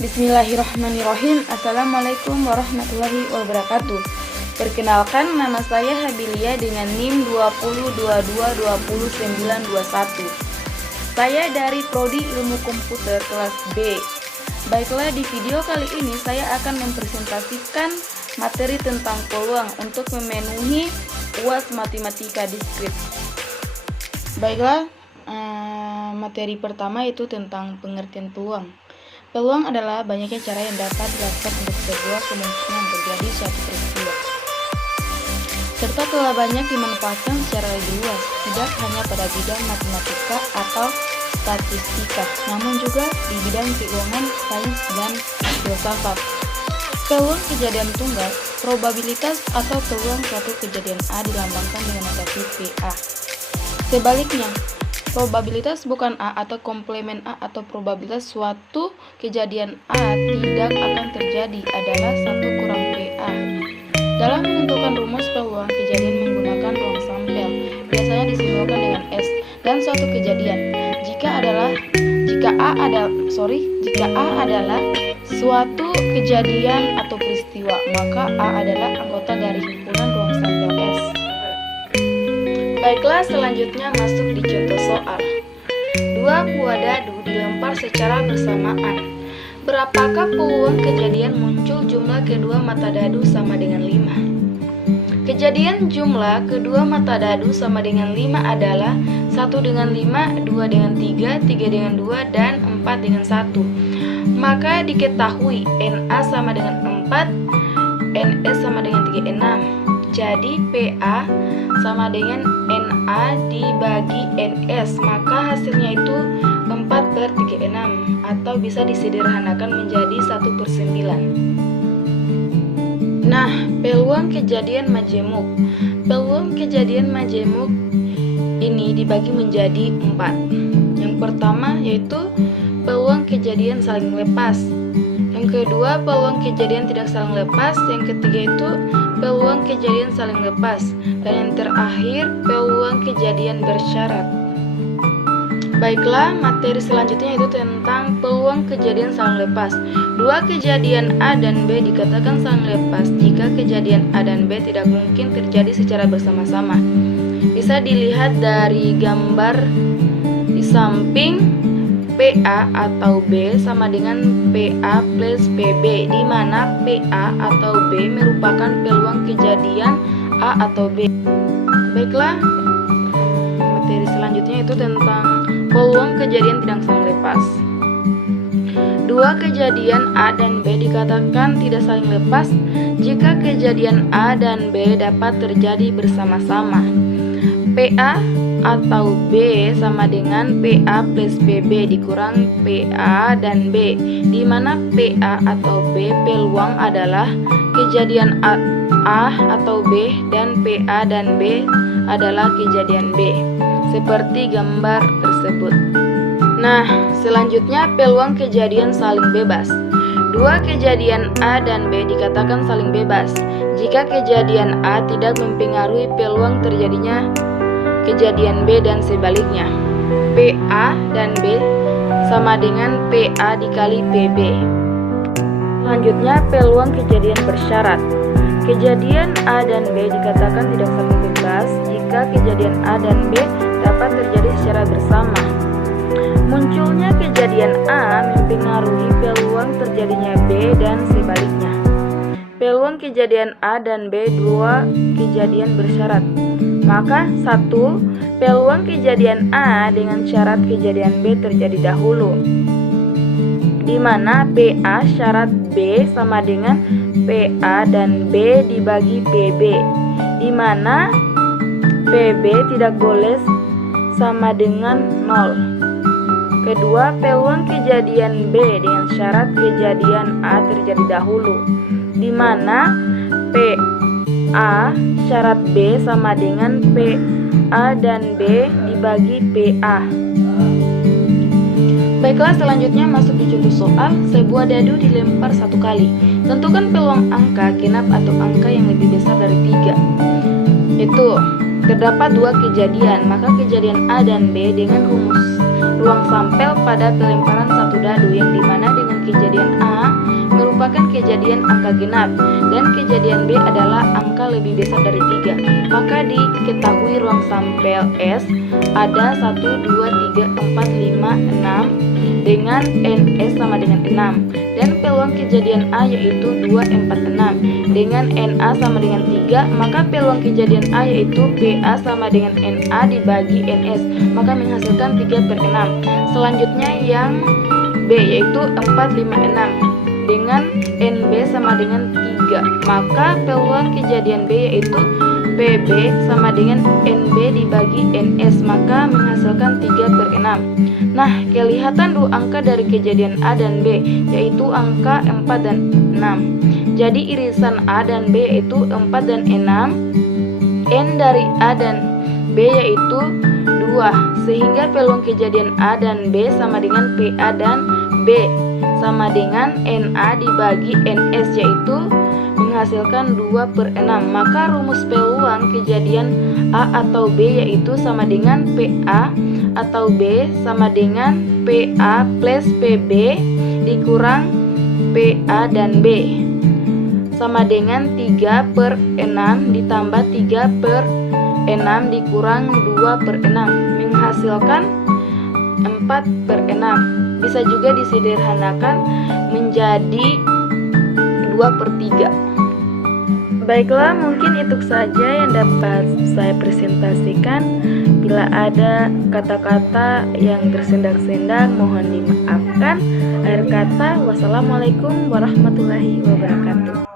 Bismillahirrahmanirrahim. Assalamualaikum warahmatullahi wabarakatuh. Perkenalkan, nama saya Habilia dengan NIM 2022202921. Saya dari Prodi Ilmu Komputer kelas B. Baiklah, di video kali ini saya akan mempresentasikan materi tentang peluang untuk memenuhi UAS Matematika Diskrit. Baiklah, materi pertama itu tentang pengertian peluang. Peluang adalah banyaknya cara yang dapat dilakukan untuk sebuah kemungkinan terjadi suatu peristiwa, serta telah banyak dimanfaatkan secara lebih luas, tidak hanya pada bidang matematika atau statistika, namun juga di bidang keuangan, sains, dan filsafat. Peluang kejadian tunggal, probabilitas atau peluang suatu kejadian A dilambangkan dengan notasi PA. Sebaliknya, probabilitas bukan A atau komplemen A atau probabilitas suatu kejadian A tidak akan terjadi adalah 1 kurang PA. Dalam menentukan rumus peluang kejadian menggunakan ruang sampel, biasanya disimbolkan dengan S, dan suatu kejadian. Jika A adalah suatu kejadian atau peristiwa, maka A adalah anggota dari himpunan ruang sampel S. Baiklah, selanjutnya masuk di contoh soal. 2 buah dadu dilempar secara bersamaan. Berapakah peluang kejadian muncul jumlah kedua mata dadu sama dengan 5? Kejadian jumlah kedua mata dadu sama dengan 5 adalah 1 dengan 5, 2 dengan 3, 3 dengan 2, dan 4 dengan 1. Maka diketahui NA sama dengan 4, NS sama dengan 36. Jadi PA sama dengan NA dibagi NS, maka hasilnya itu 4/36, atau bisa disederhanakan menjadi 1/9. Nah, peluang kejadian majemuk. Peluang kejadian majemuk ini dibagi menjadi 4. Yang pertama yaitu peluang kejadian saling lepas. Yang kedua, peluang kejadian tidak saling lepas. Yang ketiga itu peluang kejadian saling lepas. Dan yang terakhir, peluang kejadian bersyarat. Baiklah, materi selanjutnya itu tentang peluang kejadian saling lepas. 2 kejadian A dan B dikatakan saling lepas jika kejadian A dan B tidak mungkin terjadi secara bersama-sama. Bisa dilihat dari gambar di samping. PA atau B sama dengan PA plus PB, di mana PA atau B merupakan peluang kejadian A atau B. Baiklah, materi selanjutnya itu tentang peluang kejadian tidak saling lepas. 2 kejadian A dan B dikatakan tidak saling lepas jika kejadian A dan B dapat terjadi bersama-sama. PA atau B sama dengan PA plus PB dikurang PA dan B, di mana PA atau B peluang adalah kejadian A atau B dan PA dan B adalah kejadian B, seperti gambar tersebut. Nah, selanjutnya peluang kejadian saling bebas. 2 kejadian A dan B dikatakan saling bebas jika kejadian A tidak mempengaruhi peluang terjadinya kejadian B dan sebaliknya. PA dan B sama dengan PA dikali PB. Selanjutnya, peluang kejadian bersyarat. Kejadian A dan B dikatakan tidak saling bebas jika kejadian A dan B dapat terjadi secara bersama. Munculnya kejadian A mempengaruhi peluang terjadinya B dan sebaliknya. Peluang kejadian A dan B 2 kejadian bersyarat. Maka 1. Peluang kejadian A dengan syarat kejadian B terjadi dahulu, di mana PA syarat B sama dengan PA dan B dibagi PB, di mana PB tidak boleh sama dengan 0. Kedua, peluang kejadian B dengan syarat kejadian A terjadi dahulu, di mana PA syarat B sama dengan PA dan B dibagi PA. Baiklah, selanjutnya masuk di contoh soal. Sebuah dadu dilempar 1 kali. Tentukan peluang angka genap atau angka yang lebih besar dari 3. Itu terdapat 2 kejadian, maka kejadian A dan B dengan rumus ruang sampel pada pelemparan 1 dadu, yang dimana dengan kejadian A merupakan kejadian angka genap dan kejadian B adalah angka lebih besar dari 3. Maka diketahui ruang sampel S ada 1, 2, 3, 4, 5, 6 dengan NS sama dengan 6, dan peluang kejadian A yaitu 2, 4, 6 dengan NA sama dengan 3, maka peluang kejadian A yaitu PA sama dengan NA dibagi NS, maka menghasilkan 3/6. Selanjutnya yang B yaitu 4, 5, 6 dengan NB sama dengan 3, maka peluang kejadian B yaitu PB sama dengan NB dibagi NS, maka menghasilkan 3/6. Nah, kelihatan dua angka dari kejadian A dan B yaitu angka 4 dan 6. Jadi irisan A dan B yaitu 4 dan 6. N dari A dan B yaitu 2, sehingga peluang kejadian A dan B sama dengan PA dan B sama dengan NA dibagi NS yaitu menghasilkan 2/6. Maka rumus peluang kejadian A atau B yaitu sama dengan PA atau B sama dengan PA plus PB dikurang PA dan B sama dengan 3/6 ditambah 3/6 dikurang 2/6 menghasilkan 4/6. Bisa juga disederhanakan menjadi 2/3. Baiklah, mungkin itu saja yang dapat saya presentasikan. Bila ada kata-kata yang tersendak-sendak mohon dimaafkan. Akhir kata, wassalamualaikum warahmatullahi wabarakatuh.